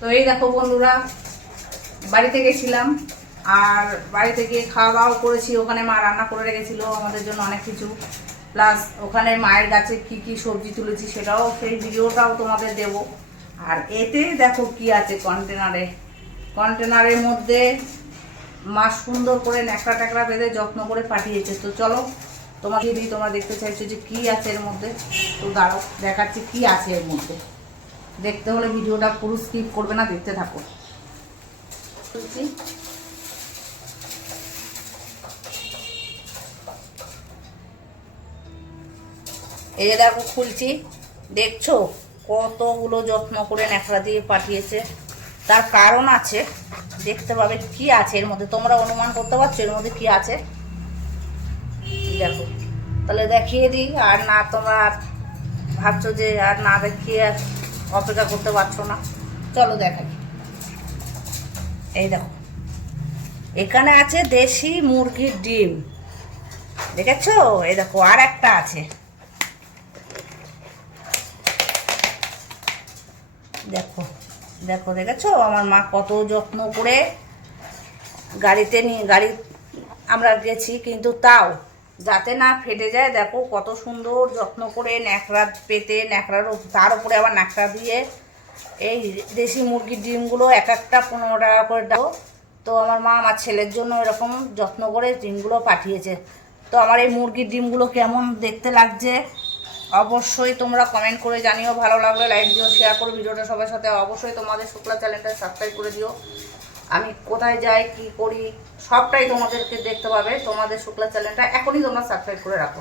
তো এই দেখো বন্ধুরা, বাড়িতে গেছিলাম আর বাড়িতে গিয়ে খাওয়া দাওয়া করেছি। ওখানে মা রান্না করে রেখেছিল আমাদের জন্য অনেক কিছু, প্লাস ওখানে মায়ের গাছে কি কি সবজি তুলেছি সেটাও, সেই ভিডিওটাও তোমাদের দেব। আর এতে দেখো কি আছে কন্টেনারের মধ্যে মা সুন্দর করে ন্যাকড়া ট্যাকড়া বেঁধে যত্ন করে পাঠিয়েছে। তো চলো তোমাকে দিই, তোমরা দেখতে চাইছো যে কি আছে এর মধ্যে, তো দাঁড়াও দেখাচ্ছি কি আছে এর মধ্যে। দেখতে হলে ভিডিওটা পুরো স্কিপ করবে না, দেখতে থাকো। এই দেখো খুলছি, দেখছো কতগুলো যত্ন করে ন্যাকড়া দিয়ে পাঠিয়েছে। তার কারণ আছে, দেখতে পাবে কি আছে এর মধ্যে। তোমরা অনুমান করতে পারছো এর মধ্যে কি আছে? দেখো, তাহলে দেখিয়ে দিই। আর না তোমরা ভাবছো যে আর না দেখিয়ে অপেক্ষা করতে পারছো না, চলো দেখাই। এই দেখো, এখানে আছে দেশি মুরগির ডিম, দেখেছো? এই দেখো আর একটা আছে, দেখো দেখো, দেখেছো আমার মা কত যত্ন করে গাড়িতে নিয়ে, গাড়ি আমরা গেছি কিন্তু তাও যাতে না ফেটে যায়, দেখো কত সুন্দর যত্ন করে ন্যাকড়া পেতে, ন্যাকড়ার তার উপরে আবার ন্যাকড়া দিয়ে এই দেশি মুরগির ডিমগুলো এক একটা 15 টাকা করে দাও। তো আমার মা আমার ছেলের জন্য এরকম যত্ন করে ডিমগুলো পাঠিয়েছে। তো আমার এই মুরগির ডিমগুলো কেমন দেখতে লাগছে অবশ্যই তোমরা কমেন্ট করে জানিও। ভালো লাগলে লাইক দিও, শেয়ার করো ভিডিওটা সবার সাথে। অবশ্যই তোমাদের শুক্লা চ্যানেলটা সাবস্ক্রাইব করে দিও। আমি কোথায় যাই কি করি সবটাই তোমাদেরকে দেখতে পাবে। তোমাদের শুক্লা চ্যানেলটা এখনই তোমরা সাবস্ক্রাইব করে রাখো।